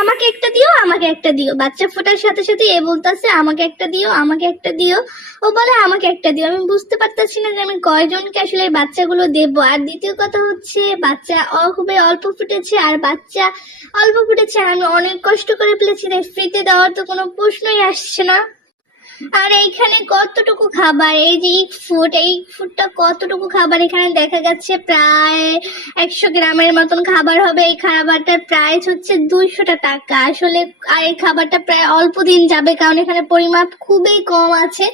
আমাকে একটা দিও, আমাকে একটা দিও। বাচ্চা ফোটার সাথে সাথে এ বলতেছে আমাকে একটা দিও, আমাকে একটা দিও। ও বলে আমাকে একটা দিও। আমি বুঝতে পারতাছি না যে আমি কয়জনকে আসলে এই বাচ্চাগুলো দেবো। আর দ্বিতীয় কথা হচ্ছে বাচ্চা খুবই অল্প ফুটেছে, আর বাচ্চা অল্প ফুটেছে আর আমি অনেক কষ্ট করে ফেলেছি, তাই ফ্রিতে দেওয়ার তো কোনো প্রশ্নই আসছে না। আর এইখানে কতটুকু খাবার, এই যে এই ফুডটা কতটুকু খাবার, এখানে দেখা যাচ্ছে প্রায় 100 গ্রামের মতন খাবার হবে। এই খাবারটার প্রাইস হচ্ছে 200 টাকা আসলে। আর এই খাবারটা প্রায় অল্প দিন যাবে, কারণ এখানে পরিমাপ খুবই কম আছে।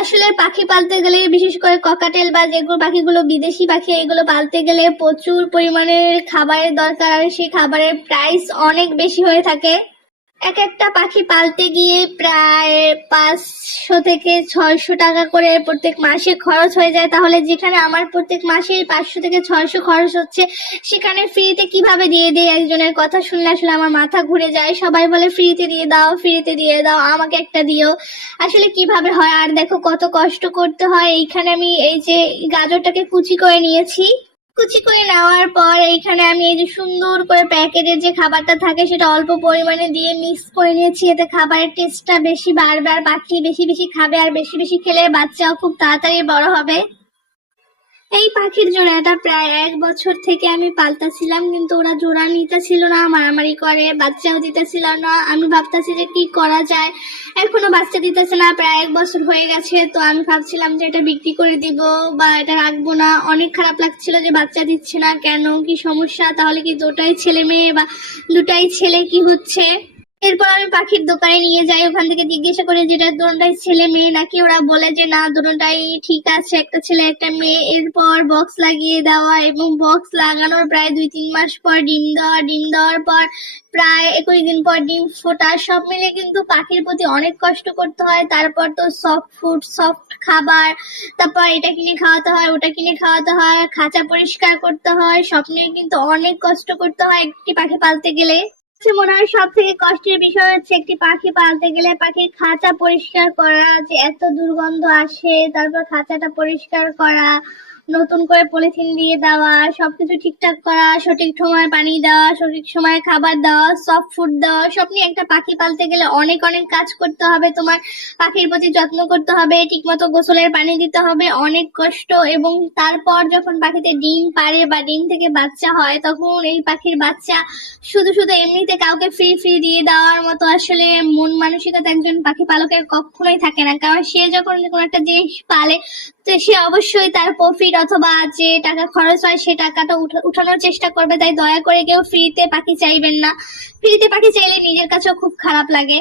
আসলে পাখি পালতে গেলে, বিশেষ করে ককাটেল বা যেগুলো পাখিগুলো বিদেশি পাখি, এগুলো পালতে গেলে প্রচুর পরিমাণের খাবারের দরকার, আর সেই খাবারের প্রাইস অনেক বেশি হয়ে থাকে। এক একটা পাখি পালতে গিয়ে প্রায় 500 থেকে 600 টাকা করে প্রত্যেক মাসে খরচ হয়ে যায়। তাহলে যেখানে আমার প্রত্যেক মাসে 500 থেকে 600 খরচ হচ্ছে, সেখানে ফ্রিতে কিভাবে দিয়ে দেয়? একজনের কথা শুনলে আসলে আমার মাথা ঘুরে যায়। সবাই বলে ফ্রিতে দিয়ে দাও, ফ্রিতে দিয়ে দাও, আমাকে একটা দিও। আসলে কিভাবে হয়? আর দেখো কত কষ্ট করতে হয়। এইখানে আমি এই যে গাজরটাকে কুচি করে নিয়েছি, কুচি করে নেওয়ার পর এইখানে আমি এই যে সুন্দর করে প্যাকেটের যে খাবারটা থাকে সেটা অল্প পরিমাণে দিয়ে মিক্স করে নিয়েছি। এতে খাবারের টেস্টটা বেশি বাড়বে, আর পাখি বেশি বেশি খাবে, আর বেশি বেশি খেলে বাচ্চাও খুব তাড়াতাড়ি বড় হবে। এই পাখির জোড়াটা প্রায় 1 বছর থেকে আমি পালতাছিলাম, কিন্তু ওরা জোড়া নিতেছিল না, মারামারি করে, বাচ্চাও দিতেছিল না। আমি ভাবতেছি যে কি করা যায়, এখনো বাচ্চা দিতেছে না, প্রায় 1 বছর হয়ে গেছে। তো আমি ভাবছিলাম যে এটা বিক্রি করে দিব বা এটা রাখবো না। অনেক খারাপ লাগছিল যে বাচ্চা দিচ্ছে না কেন, কি সমস্যা, তাহলে কি দুটাই ছেলে মেয়ে বা দুটাই ছেলে, কি হচ্ছে? এরপর আমি পাখির দোকানে নিয়ে যাই, ওখান থেকে জিজ্ঞাসা করি যেটা দুটোটাই ছেলে মেয়ে নাকি। ওরা বলে যে না, দুটোটাই ঠিক আছে, একটা ছেলে একটা মেয়ে। এরপর বক্স লাগিয়ে দেওয়া, এবং বক্স লাগানোর প্রায় 2-3 মাস পর ডিম দেওয়া, ডিম দেওয়ার পর প্রায় 21 দিন পর ডিম ফোটা। সব মিলে কিন্তু পাখির প্রতি অনেক কষ্ট করতে হয়। তারপর তো সফট ফুড, সফট খাবার, তারপর এটা কিনে খাওয়াতে হয়, ওটা কিনে খাওয়াতে হয়, খাঁচা পরিষ্কার করতে হয়, সব নিয়ে কিন্তু অনেক কষ্ট করতে হয় একটি পাখি পালতে গেলে। মনে হয় সব থেকে কষ্টের বিষয় হচ্ছে একটি পাখি পালতে গেলে পাখির খাঁচা পরিষ্কার করা, যে এত দুর্গন্ধ আসে, তারপর খাঁচাটা পরিষ্কার করা, নতুন করে পলিথিন দিয়ে দেওয়া, সবকিছু ঠিকঠাক করা, সঠিক সময় পানি দেওয়া, সঠিক সময়ে খাবার দেওয়া, সফট ফুড দেওয়া, সব নিয়ে একটা পাখি পালতে গেলে অনেক অনেক কাজ করতে হবে। তোমার পাখির প্রতি যত্ন করতে হবে, ঠিকমতো গোসলের পানি দিতে হবে, অনেক কষ্ট। এবং তারপর যখন পাখিতে ডিম পাড়ে বা ডিম থেকে বাচ্চা হয়, তখন এই পাখির বাচ্চা শুধু শুধু এমনিতে কাউকে ফ্রি ফ্রি দিয়ে দেওয়ার মতো আসলে মন মানসিকতা একজন পাখি পালকের কখনোই থাকে না। কারণ সে যখন কোনো একটা জিনিস পালে, তো সে অবশ্যই তার প্রফিট অথবা যে টাকা খরচ হয় সে টাকাটা উঠানোর চেষ্টা করবে। তাই দয়া করে কেউ ফ্রিতে পাখি চাইবেন না। ফ্রিতে পাখি চাইলে নিজের কাছেও খুব খারাপ লাগে।